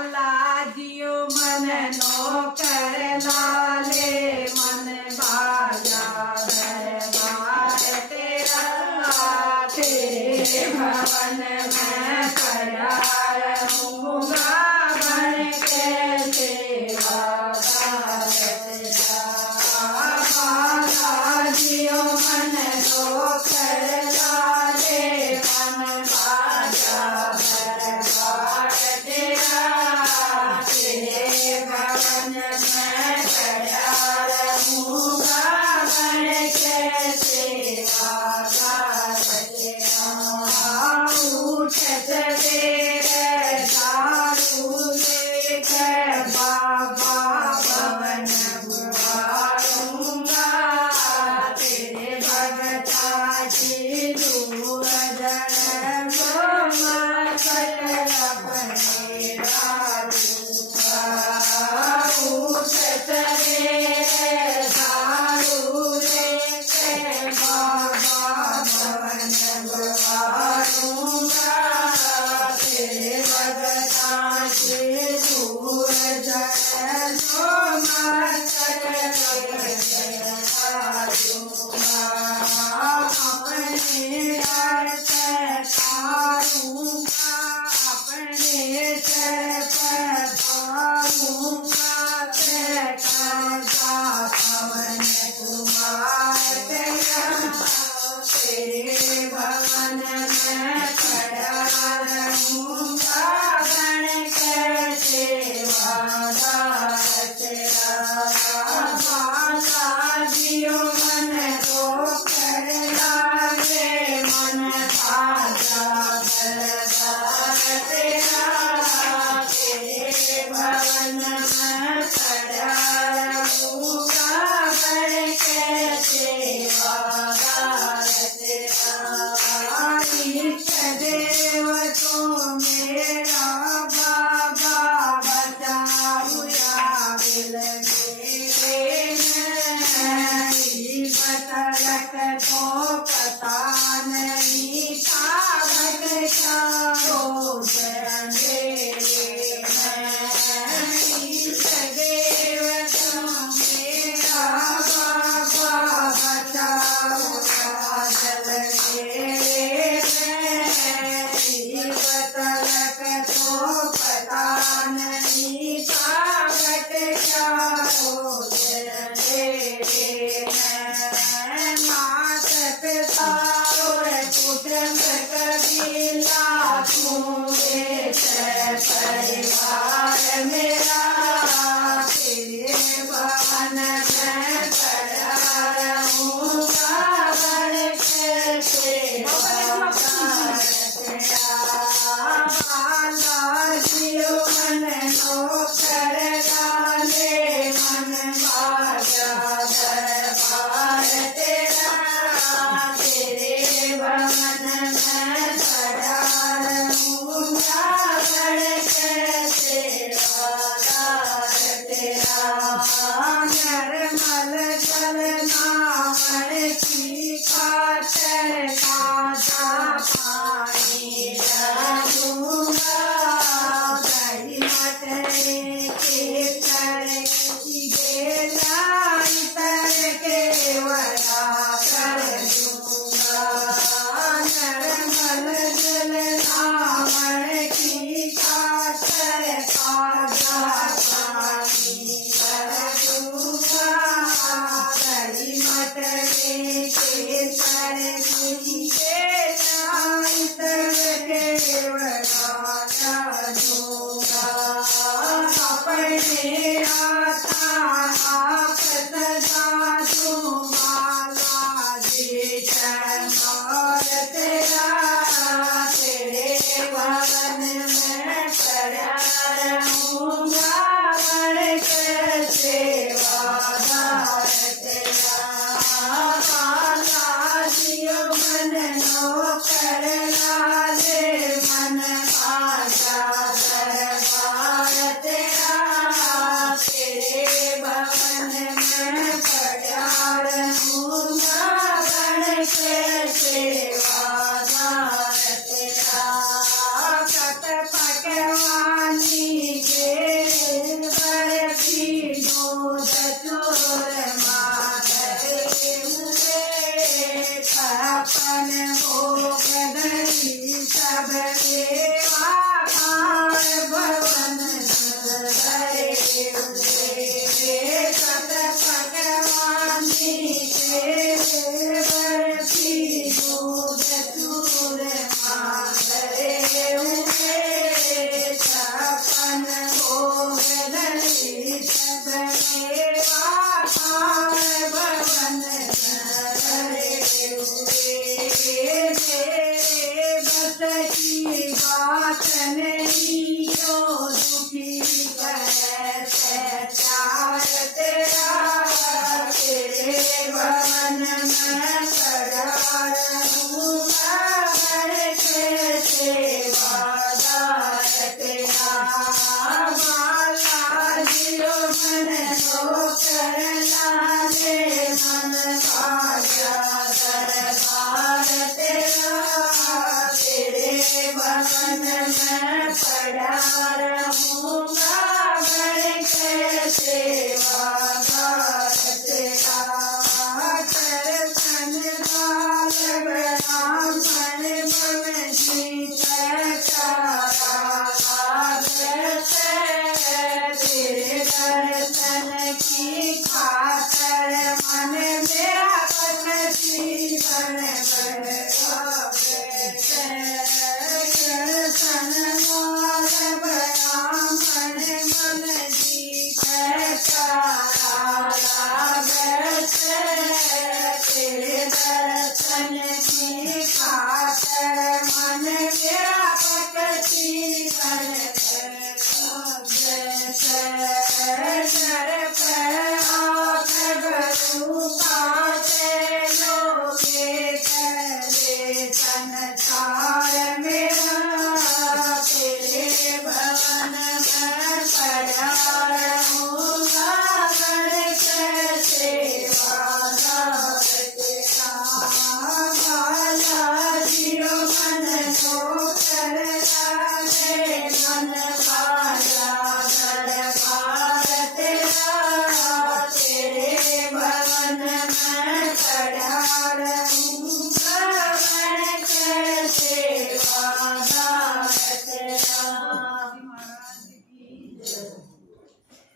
बालाजियो मन नौकर लाले मन बाजा दरबार तेरा तेरे भवन में खड़ा रहूँगा बन के सेवादार तेरा बालाजियो मन नौकर लाले मन बाजा दरबार तेरा तेरे भवन में खड़ा रहूँगा बन के सेवादार तेरा उठत सवेरे दारू लेकर बाबा भवन बुलाऊंगा तेरे भगता की दूर जड़ परिवार मेरा तेरे भवन में खड़ा रहूँगा बन के सेवादार तेरा बालाजियो मन नौकर लाले मन बाजा दरबार तेरा तेरे भवन में खड़ा रहूँगा बन के सेवादार तेरा निर्मल जल नामण की खातर ताजा पानी रहूँगा दही मटरे के तर लाई तर के वरा कर दूँगा निर्मल जल नामण की खातर ताजा पानी रहूँगा दही मटरे के तर लाई तर के वरा कर दूँगा की खातिर